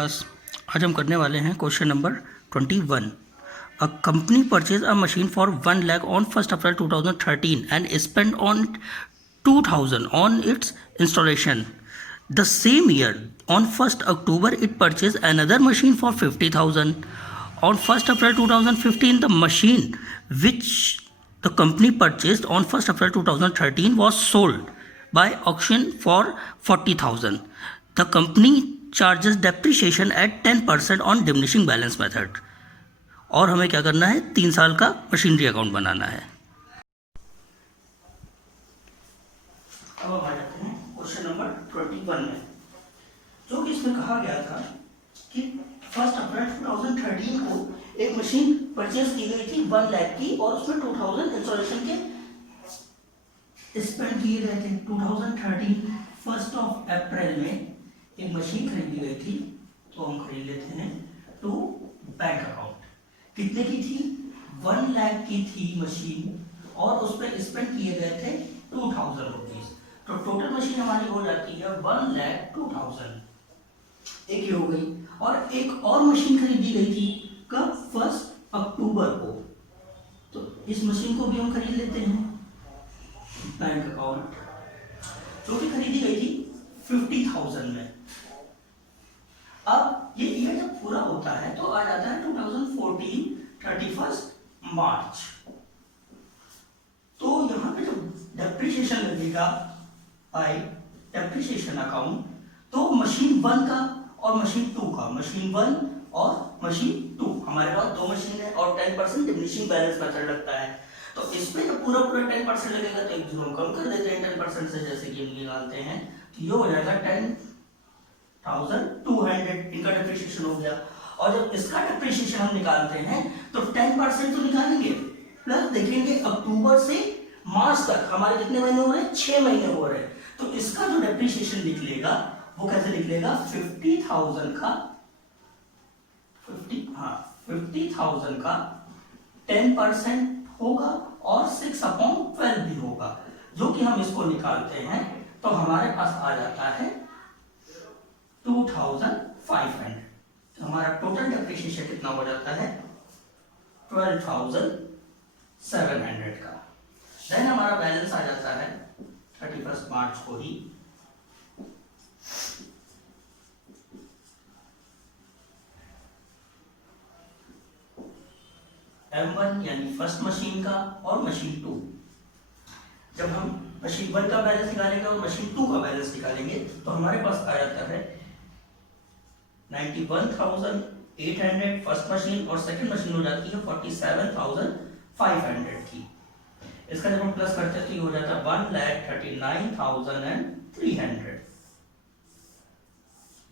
Class. आज हम करने वाले हैं question number 21। A company purchase a machine for 1 lakh on 1st April 2013 and spend on 2000 on it's installation. The same year on 1st October it purchased another machine for 50,000. On 1st April 2015 the machine which the company purchased on 1st April 2013 was sold by auction for 40,000. The company charges depreciation at 10% on diminishing balance method. और हमें क्या करना है, 3 साल का machinery account बनाना है। अब हम आ जाते हैं क्वेश्चन नंबर 21 में, जो कि इसमें कहा गया था कि 1st अप्रैल 2013 को एक मशीन परचेज की गई थी 1 लाख की, और उसमें 2000 इंस्टॉलेशन के स्पेंड किए गए थे। 2013 1st अप्रैल में एक मशीन खरीदी गई थी, तो हम खरीद लेते हैं टू बैंक अकाउंट। कितने की थी? 1 लाख की थी मशीन, और उस पर स्पेंड किए गए थे 2000 रुपीज। तो टोटल मशीन हमारी हो जाती है 1,02,000। एक ही हो गई। और एक और मशीन खरीदी गई थी कब? 1 अक्टूबर को। तो इस मशीन को भी हम खरीद लेते हैं बैंक अकाउंट, जो कि खरीदी गई थी 50,000 में। अब ये ईयर जब पूरा होता है तो आ जाता है 2014 31 मार्च। तो यहाँ पे जो डेप्रिसिएशन लगेगा बाय डेप्रिसिएशन अकाउंट, तो मशीन 1 का और मशीन 2 का, मशीन 1 और मशीन 2, हमारे पास 2 मशीन है और 10% डिमिनिशिंग बैलेंस मेथड लगता है। तो इसमें जब पूरा 10% लगेगा तो एक जीरो हम कम कर देते हैं 10% से, जैसे कि हम निकालते हैं तो ये हो जाएगा 10,200, इनका डेप्रिसिएशन हो गया। और जब इसका डेप्रिसिएशन हम निकालते हैं तो 10% तो निकालेंगे, प्लस देखेंगे अक्टूबर से मार्च तक हमारे कितने महीने हो रहे हैं? 6 महीने हो रहे हैं। तो इसका जो डेप्रिसिएशन निकलेगा वो कैसे निकलेगा? 50,000 का 50,000 का 10% होगा और 6/12 भी होगा, जो कि हम इसको निकालते हैं तो हमारे पास आ जाता है 2,500। तो हमारा टोटल डेप्रिसिएशन कितना हो जाता है? 12,700 का। देन हमारा बैलेंस आ जाता है 31 मार्च को ही M1 यानी फर्स्ट मशीन का और मशीन 2। जब हम मशीन 1 का बैलेंस निकालेंगे और मशीन 2 का बैलेंस निकालेंगे तो हमारे पास आ जाता है 91,800 फर्स्ट मशीन, और सेकंड मशीन हो जाती है 47,500 की। इसका जब हम प्लस करते हैं तो ये हो जाता है 1,39,300।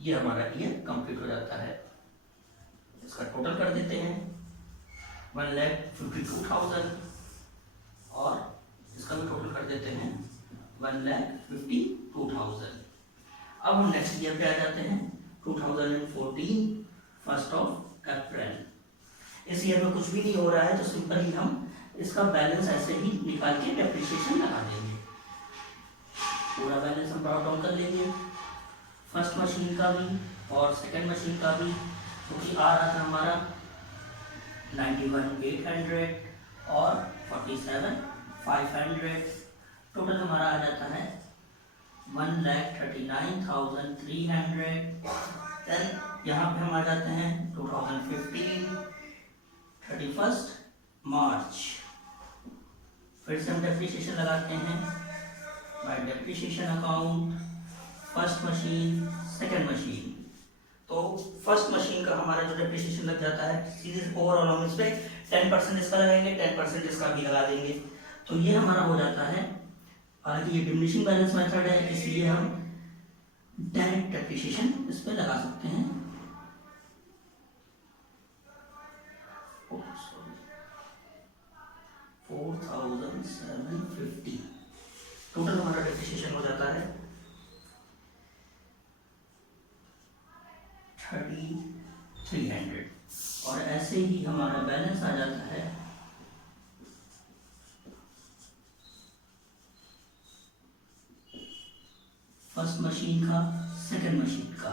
ये हमारा ये कंप्लीट हो जाता है। इसका टोटल कर देते हैं 1,52,000, और इसका भी टोटल कर देते हैं 1,52,000। अब हम नेक्स्ट ईयर पे आ जाते हैं 2014 1st अप्रैल। इस ईयर में कुछ भी नहीं हो रहा है, तो सिंपल ही हम इसका बैलेंस ऐसे ही निकाल के डेप्रिसिएशन लगा देंगे। पूरा बैलेंस हम ब्रॉट डाउन कर लेंगे, फर्स्ट मशीन का भी और सेकंड मशीन का भी, क्योंकि आ रहा था हमारा 91,800 और 47,500। टोटल हमारा आ जाता है 1,39,300। देन यहाँ पे हम आ जाते हैं 2015 31 मार्च। फिर से हम डेप्रिसिएशन लगाते हैं bye depreciation account, first machine second machine. तो फर्स्ट मशीन का हमारा जो डेप्रिसिएशन लग जाता है, सीधे ओवरऑल हम इस पे 10% इसका लगाएंगे, 10% इसका भी लगा देंगे। तो ये हमारा हो जाता है, हालांकि ये डिमिनिशिंग बैलेंस मेथड है इसलिए हम डायरेक्ट डेप्रिसिएशन इस पे लगा सकते हैं। 4,750 टोटल हमारा डेप्रिसिएशन हो जाता है 3,300। और ऐसे ही हमारा बैलेंस आ जाता है फर्स्ट मशीन का, सेकंड मशीन का।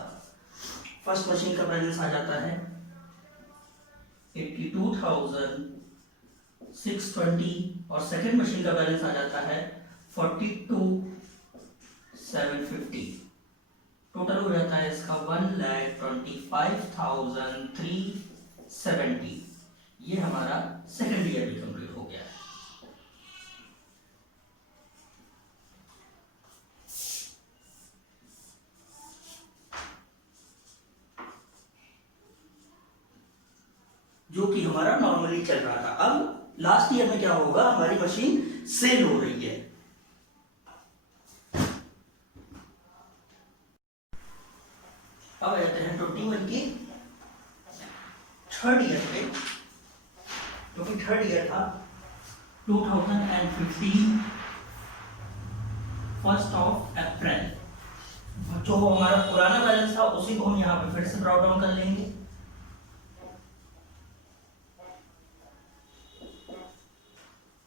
फर्स्ट मशीन का बैलेंस आ जाता है 82,620 और सेकेंड मशीन का बैलेंस आ जाता है 42,750। टोटल हो जाता है इसका 1,25,370। ये हमारा सेकेंड ईयर भी कंप्लीट हो गया है। जो कि हमारा नॉर्मली चल रहा था। अब लास्ट ईयर में क्या होगा, हमारी मशीन सेल हो रही है। अब आ जाते हैं 21 के थर्ड ईयर पे, जो कि थर्ड ईयर था 2015 1 अप्रैल। जो हमारा पुराना बैलेंस था उसी को हम यहाँ पे फिर से ब्रॉट डाउन कर लेंगे।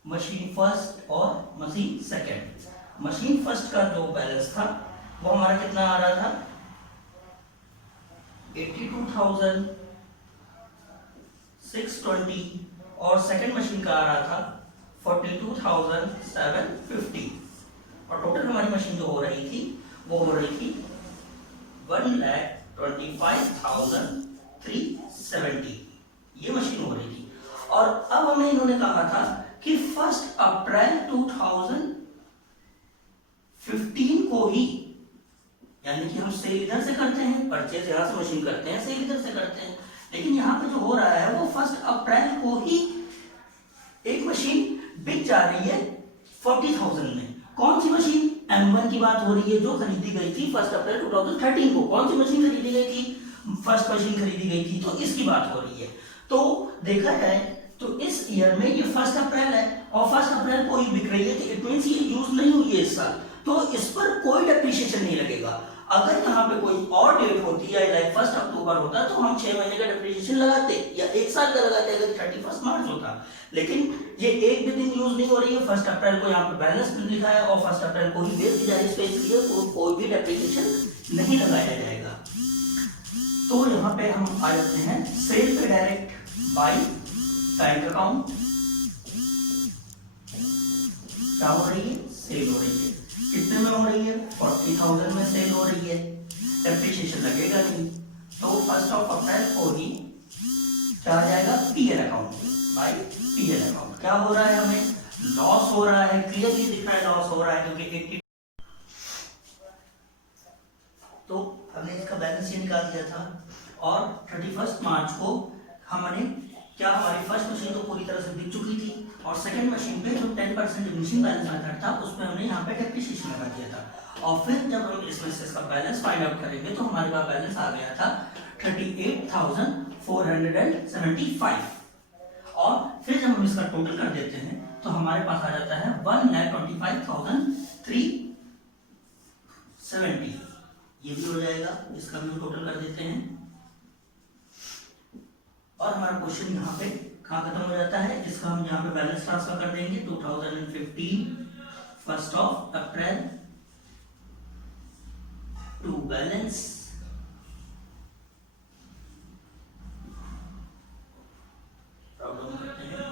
मशीन फर्स्ट और मशीन सेकेंड। मशीन फर्स्ट का जो बैलेंस था वो हमारा कितना आ रहा था, 82,620 और सेकेंड मशीन का आ रहा था 42,750 और टोटल हमारी मशीन जो हो रही थी वो हो रही थी 1,25,370। ये मशीन हो रही थी। और अब हमें इन्होंने कहा था कि 1 अप्रैल 2015 को ही, यानी कि हम सेल इधर से करते हैं, परचेज यहां से मशीन करते हैं, सेल इधर से करते हैं, लेकिन यहाँ पे जो हो रहा है वो 1 अप्रैल को ही एक मशीन बिक जा रही है 40,000 में। कौन सी मशीन? M1 की बात हो रही है, जो खरीदी गई थी 1 अप्रैल 2013 को। कौन सी मशीन खरीदी गई थी? फर्स्ट मशीन खरीदी गई थी, तो इसकी बात हो रही है। तो देखा जाए तो इस ईयर में ये 1 अप्रैल है और 1 अप्रैल को ही बिक रही है, तो इट मींस ये यूज नहीं हुई है इस साल, तो इस पर कोई डेप्रिसिएशन नहीं लगेगा। अगर यहाँ पे कोई और डेट होती है, लाइक 1 अक्टूबर होता तो हम 6 महीने का डेप्रिसिएशन लगाते या 1 साल का लगाते अगर 31 मार्च होता। लेकिन ये एक भी दिन यूज नहीं हो रही है। 1 अप्रैल को यहाँ पे बैलेंस लिखा है और 1 अप्रैल को ही बेच दी जाएगी, इसलिए कोई भी डेप्रिसिएशन नहीं लगाया जाएगा। तो यहाँ पे हम आ जाते हैं सेल पे डायरेक्ट बाय बैंक अकाउंट। क्या हो रही है? सेल हो रही है। कितने में हो रही है? 40,000 में सेल हो रही है। डेप्रिसिएशन लगेगा नहीं, तो 1 अप्रैल को ही क्या आ जाएगा? PL account by PL account. क्या हो रहा है? हमें लॉस हो रहा है, क्लियरली दिख रहा है लॉस हो रहा है, क्योंकि 80। तो हमने इसका बैलेंस ये निकाल दिया था और 31 मार्च को हमने क्या, हमारी फर्स्ट मशीन तो पूरी तरह से बिक चुकी थी और सेकंड मशीन पे जो 10% डिमिनिशिंग बैलेंस मेथड था उसमें हमने यहाँ पे डेप्रिसिएशन लगा दिया था। और फिर जब हम इसमें से इसका बैलेंस फाइंड आउट करेंगे तो हमारे पास बैलेंस आ गया था 38,475 और फिर जब हम इसका टोटल कर देते हैं तो हमारे पास आ जाता है 1,25,370। ये भी हो जाएगा, इसका भी टोटल कर देते हैं और हमारा क्वेश्चन यहाँ पे कहाँ खत्म हो जाता है। इसका हम यहाँ पे बैलेंस ट्रांसफर कर देंगे 2015 1 अप्रैल टू बैलेंस प्रॉब्लम करते हैं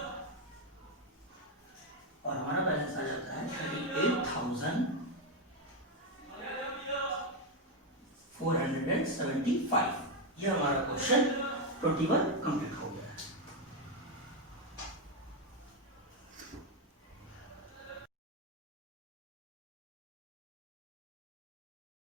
और हमारा बैलेंस आ जाता है 38,475। ये हमारा क्वेश्चन 21 कंप्लीट हो गया।